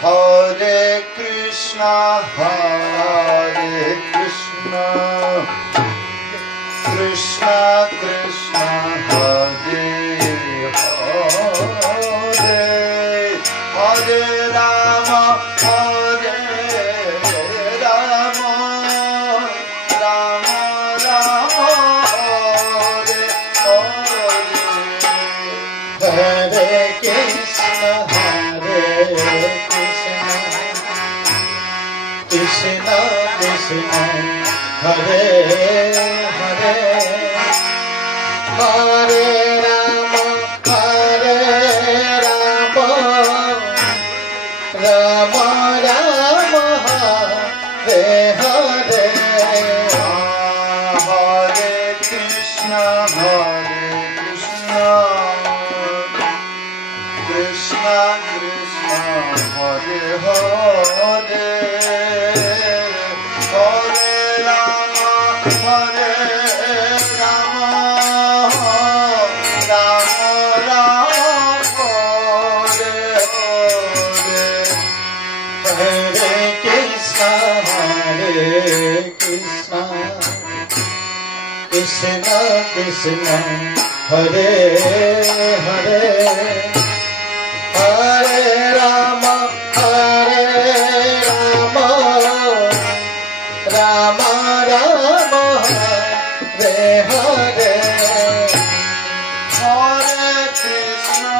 Hare Krishna, Krishna Krishna, Hare Hare, Hare Rama, Hare Rama, Rama Rama, Hare Hare, Hare Krishna, Krishna Krishna, Hare Hare, Hare Rama, Hare Rama, Rama Rama, Hare Hare, Hare Krishna, Krishna Krishna, Hare Hare, Hare Rama, Hare Rama, Rama Rama, Hare Hare, Hare Krishna, Krishna Krishna, Hare Hare, Hare Rama, Hare Rama, Rama Rama, Hare Hare, Hare Krishna,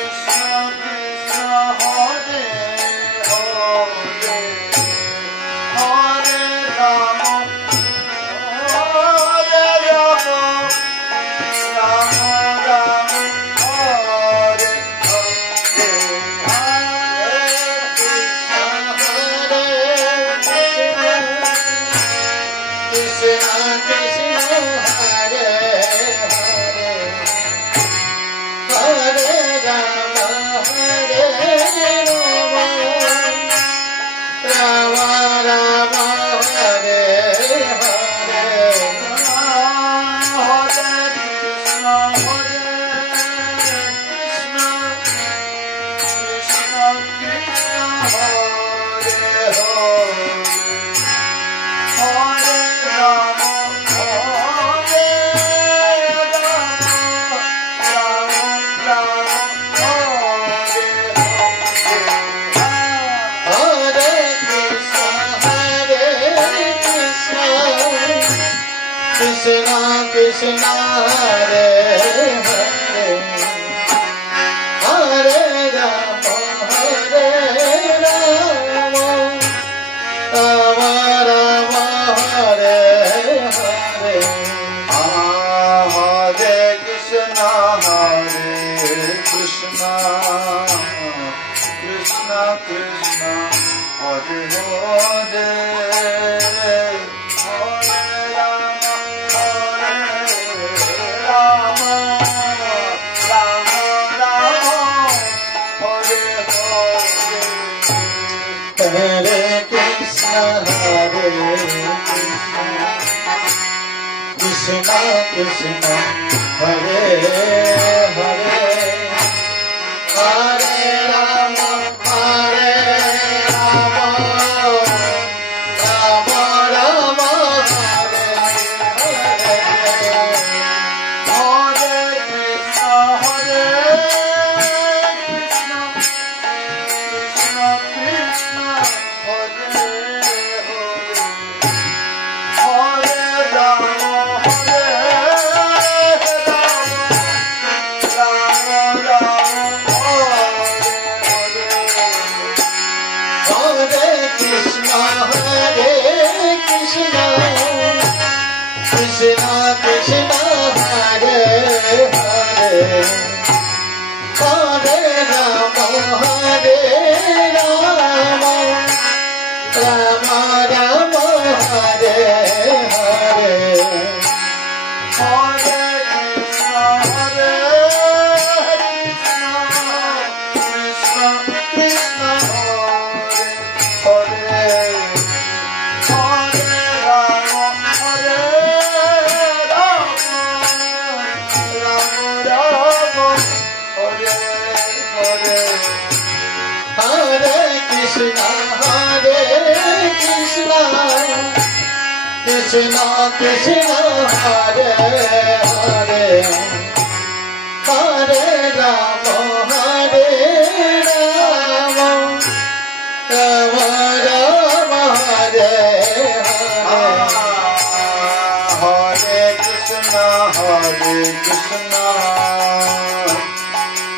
Krishna Krishna, Hare Hare, Hare Rama, Hare Rama, Rama Rama, Hare Hare, Hare Krishna, Krishna Krishna, Hare Hare, Hare Rama, Hare Rama, Rama Rama, Hare Hare, Hare Krishna, Krishna Krishna, Hare Hare, Hare Rama, Hare Rama, Rama Rama, Hare Krishna, Krishna Krishna, Hare Hare, Hare Rama, Hare Rama, Rama Rama, Hare Hare, Hare Krishna, Krishna Krishna, Hare Hare, Hare Rama, Rama Rama, Hare Hare, Hare Krishna, Krishna Krishna, Hare Hare, Hare Rama, Hare Rama, Rama Rama, Hare Hare, Hare Krishna, Krishna Krishna, Hare Hare, Hare Rama, Hare Rama Hare Krishna, Krishna Krishna, Hare Hare, Hare Rama, Hare Rama, Rama Rama, Hare Hare. Hare Krishna,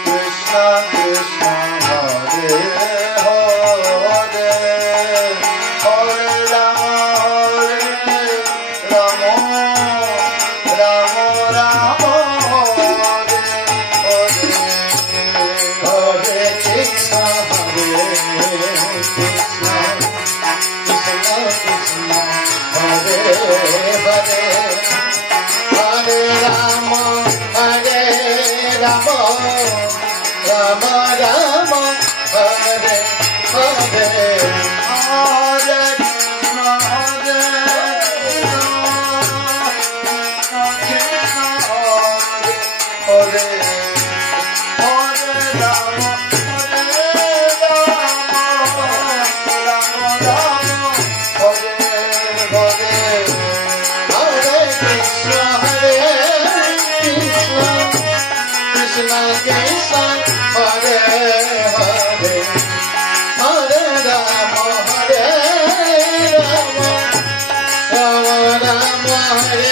Krishna Krishna, Hare Hare, Hare Rama, Rama Rama, Rama Hare Hare. Hare Krishna, Krishna Krishna, Hare Hare, Hare Rama, Rama Rama Rama, Hare Hare. Hare Krishna, Krishna Hare Hare, Rama, Rama Rama, Hare Hare. Hare Krishna, Krishna Krishna, Hare Hare, Hare Rama, Rama Rama, Hare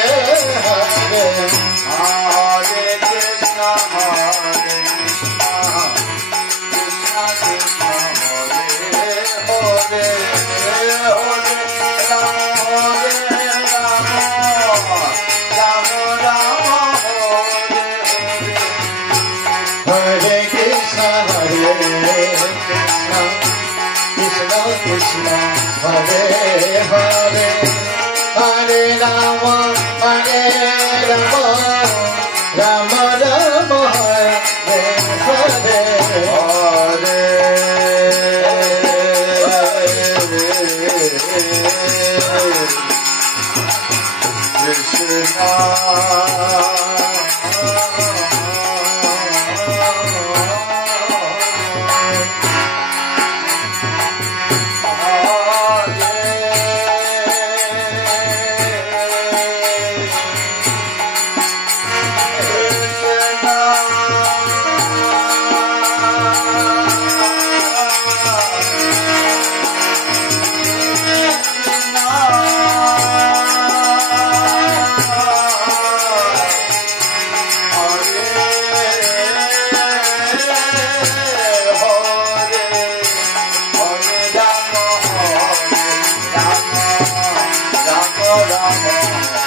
Hare. Hare Krishna, Krishna Krishna, Hare Hare, Hare Rama, Rama Rama, Hare Krishna, Krishna Krishna, Hare Hare, Hare Rama, Rama Rama, Hare Hare. Rama